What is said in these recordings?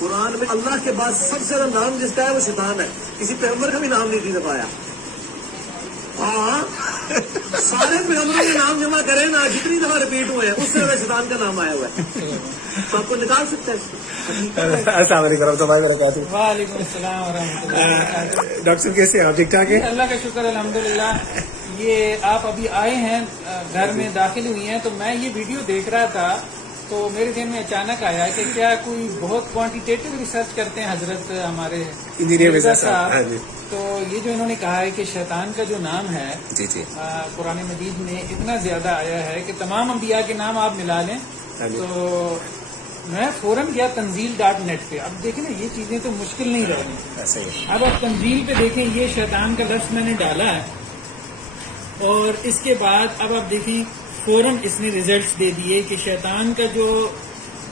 قرآن میں اللہ کے بعد سب سے زیادہ نام جس کا ہے وہ شیطان ہے. کسی پیغمبر کا بھی نام نہیں دے پایا. ہاں سارے پیغمبروں کے نام جمع کریں نا, جتنی دفعہ ریپیٹ ہوئے ہیں اس سے زیادہ شیطان کا نام آیا ہوا ہے. تو آپ کو نکال سکتا ہے. السلام علیکم ورحمۃ اللہ وبرکاتہ. وعلیکم السلام ورحمۃ اللہ. ڈاکٹر صاحب کیسے ہیں آپ؟ ٹھیک ٹھاک ہیں؟ اللہ کا شکر الحمدللہ. یہ آپ ابھی آئے ہیں, گھر میں داخل ہوئی ہیں, تو میں یہ ویڈیو دیکھ رہا تھا تو میرے ذہن میں اچانک آیا کہ کیا کوئی بہت کوانٹیٹیو ریسرچ کرتے ہیں حضرت ہمارے انجینئر مرزا صاحب. ہاں جی تو یہ جو انہوں نے کہا ہے کہ شیطان کا جو نام ہے جی جی قرآن مجید میں اتنا زیادہ آیا ہے کہ تمام انبیاء کے نام آپ ملا لیں. تو میں فوراً گیا تنزیل.net پہ. اب دیکھیں نا یہ چیزیں تو مشکل نہیں رہ رہی. ایسا ہی ہے. اب آپ تنزیل پہ دیکھیں, یہ شیطان کا لفظ میں نے ڈالا ہے اور اس کے بعد اب آپ دیکھیں فوراً اس نے ریزلٹس دے دیے کہ شیطان کا جو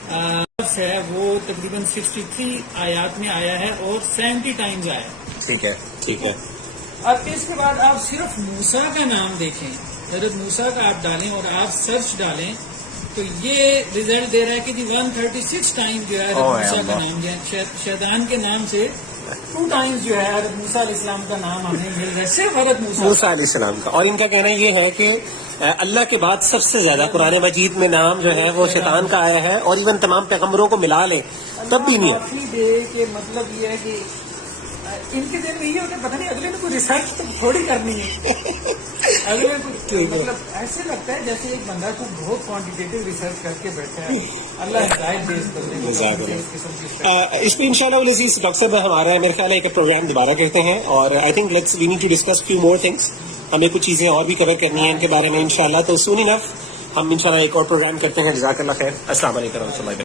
لفظ ہے وہ تقریباً 63 آیات میں آیا ہے اور 70 ٹائمز آیا ہے. ٹھیک ہے ٹھیک ہے. اب اس کے بعد آپ صرف موسیٰ کا نام دیکھیں, حضرت موسیٰ کا آپ ڈالیں اور آپ سرچ ڈالیں تو یہ ریزلٹ دے رہا ہے کہ 136 ٹائم جو ہے حضرت موسیٰ کا نام جو ہے شیطان کے نام سے 2 ٹائمز جو ہے حضرت موسیٰ علیہ السلام کا نام ہمیں مل رہا ہے, صرف حضرت موسیٰ علیہ السلام کا. اور ان کا کہنا یہ ہے کہ اللہ کے بعد سب سے زیادہ قرآن مجید میں نام جو ہے وہ شیطان کا آیا ہے, اور ایون تمام پیغمبروں کو ملا لیں تب بھی نہیں ہے. کافی دے کہ مطلب یہ ہے کہ ان کے دن میں یہ ہوتا ہے پتہ نہیں اگلے نے کوئی ریسرچ تو تھوڑی کرنی ہے. اگلے کو مطلب ایسے لگتا ہے جیسے ایک بندہ کو بہت کوانٹیٹیو ریسرچ کر کے بیٹھا ہے. اللہ ہدایت دے اس بندے کو. اس پہ انشاءاللہ العزیز ڈاکٹر صاحب ہمارا میرے خیال ہے ایک پروگرام دوبارہ کرتے ہیں, اور I think let's we need to discuss few more things. ہمیں کچھ چیزیں اور بھی کور کرنی ہیں ان کے بارے میں انشاءاللہ. تو سون انف ہم انشاءاللہ ایک اور پروگرام کرتے ہیں. جزاک اللہ خیر. السلام علیکم و رحمۃ اللہ.